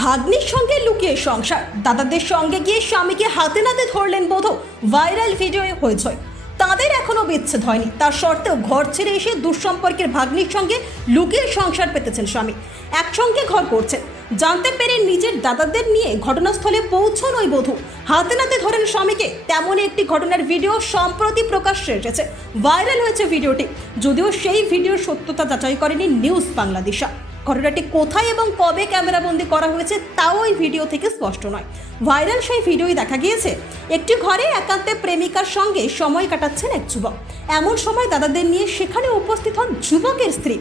ভাগ্নির সঙ্গে লুকিয়ে সংসার, দাদাদের সঙ্গে গিয়ে স্বামীকে হাতে নাতে ধরলেন বধূ। ভাইরাল ভিডিও হয়েছে। তাদের এখনো বিচ্ছেদ হয়নি, তার সত্ত্বেও ঘর ছেড়ে এসে দুঃসম্পর্কের ভাগ্নির সঙ্গে লুকিয়ে সংসার পেতেছেন স্বামী। একসঙ্গে ঘর করছেন জানতে পেরে নিজের দাদাদের নিয়ে ঘটনাস্থলে পৌঁছন ওই বধূ। হাতে নাতে ধরেন স্বামীকে। তেমনই একটি ঘটনার ভিডিও সম্প্রতি প্রকাশ্যে এসেছে। ভাইরাল হয়েছে ভিডিওটি, যদিও সেই ভিডিওর সত্যতা যাচাই করেনি নিউজ বাংলাদেশ। ঘটনাটি কোথায় এবং কবে ক্যামেরাবন্দি করা হয়েছে তাও ওই ভিডিও থেকে স্পষ্ট নয়। ভাইরাল সেই ভিডিওই দেখা গিয়েছে একটি ঘরে একান্তে প্রেমিকার সঙ্গে সময় কাটাচ্ছেন এক যুবক। এমন সময় দাদাদের নিয়ে সেখানে উপস্থিত হন যুবকের স্ত্রী।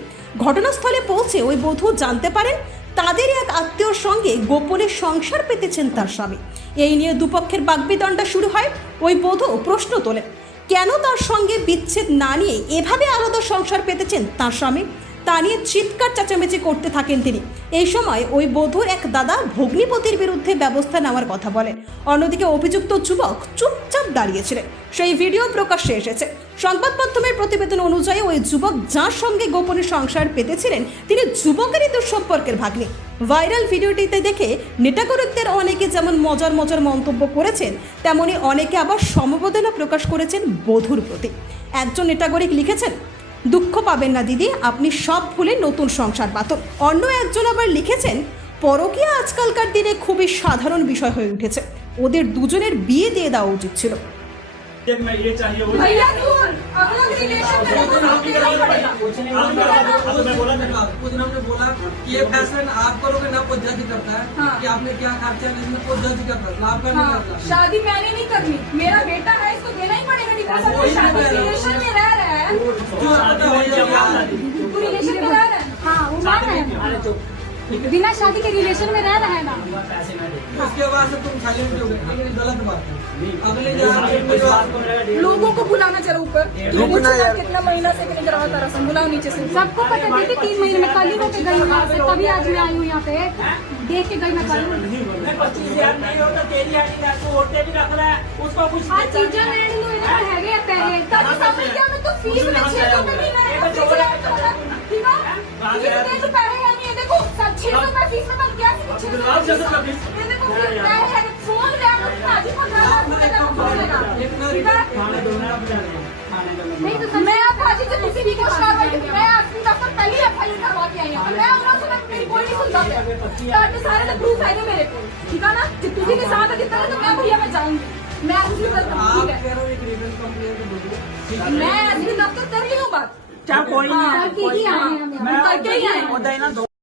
ঘটনাস্থলে পৌঁছে ওই বধূ জানতে পারেন তাদের এক আত্মীয়র সঙ্গে গোপনে সংসার পেতেছেন তার স্বামী। এই নিয়ে দুপক্ষের বাগবিতণ্ডা শুরু হয়। ওই বধূ প্রশ্ন তোলেন, কেন তার সঙ্গে বিচ্ছেদ না নিয়ে এভাবে আলাদা সংসার পেতেছেন তার স্বামী। তা নিয়ে চিৎকার চেঁচামেচি করতে থাকেন তিনি। এই সময় ওই বধূর এক দাদা ভগ্নিপতির বিরুদ্ধে ব্যবস্থা নেওয়ার কথা বলেন। অন্যদিকে অভিযুক্ত যুবক চুপচাপ দাঁড়িয়েছিলেন। সেই ভিডিও প্রকাশ্যে এসেছে। সংবাদ মাধ্যমের প্রতিবেদন অনুযায়ী ওই যুবক যার সঙ্গে গোপনে সংসার পেতেছিলেন তিনি যুবকেরই দুঃসম্পর্কের ভাগ্নি। ভাইরাল ভিডিওটিতে দেখে নেটাকর্মীদের অনেকে যেমন মজার মন্তব্য করেছেন, তেমনি অনেকে আবার সমবেদনা প্রকাশ করেছেন বধূর প্রতি। একজন নেটাগরিক লিখেছেন, দুঃখ পাবেন না দিদি, আপনি সব ভুলে নতুন সংসার পাতন। অন্য একজন আবার লিখেছেন, পরকীয়া আজকালকার দিনে খুবই সাধারণ বিষয় হয়ে উঠেছে, ওদের দুজনের বিয়ে দিয়ে দেওয়া উচিত ছিল। शादी मैंने नहीं करनी, मेरा बेटा है, इसको देना ही पड़ेगा डिवोर्स। शादी रिलेशन में रह रहा है, रिलेशन में रह रहा है। हाँ वो मान रहे हैं, बिना शादी के रिलेशन में रह रहा है ना। उसके बाद से तुम साइलेंट हो गए, गलत बात है। अगले लोगों को बुलाना जरा ऊपर, कितना महीना से रहा था रसम, बुलाओ नीचे से। सबको पता है कि 3 महीने में कल ही होके गई यहाँ से, तभी आज मैं आई हूँ यहाँ पे देख के गई। मैं कल 25,000 नहीं होता तेरी आनी ना तो होटे भी रख रहा है उसको कुछ हाँ चीजें लेनी लो इधर है गए पहले तब समझ गया। मैं तो फीस में 600 रुपए महीना है, ठीक है फीस दे तो पहले यानी ये देखो 600 रुपए फीस में बन गया। 600 रुपए ये देखो मैं फोन ले आओ ताजी को नहीं तो मैं आप हाजी से किसी भी को कार्रवाई मैं आपकी दफ्तर पहले एफआईआर करवा के आई हूं। मैं उन्होंने सुना मेरी कोई नहीं सुनता है, तो सारे तो प्रूफ है मेरे को, ठीक है ना। तुझे के साथ जितना है तो मैं भैया मैं जाऊंगी, मैं आपकी ठीक है। मैं ऐसी दफ्तर कर रही हूँ बात, क्या कोई नहीं करके ही आए हैं,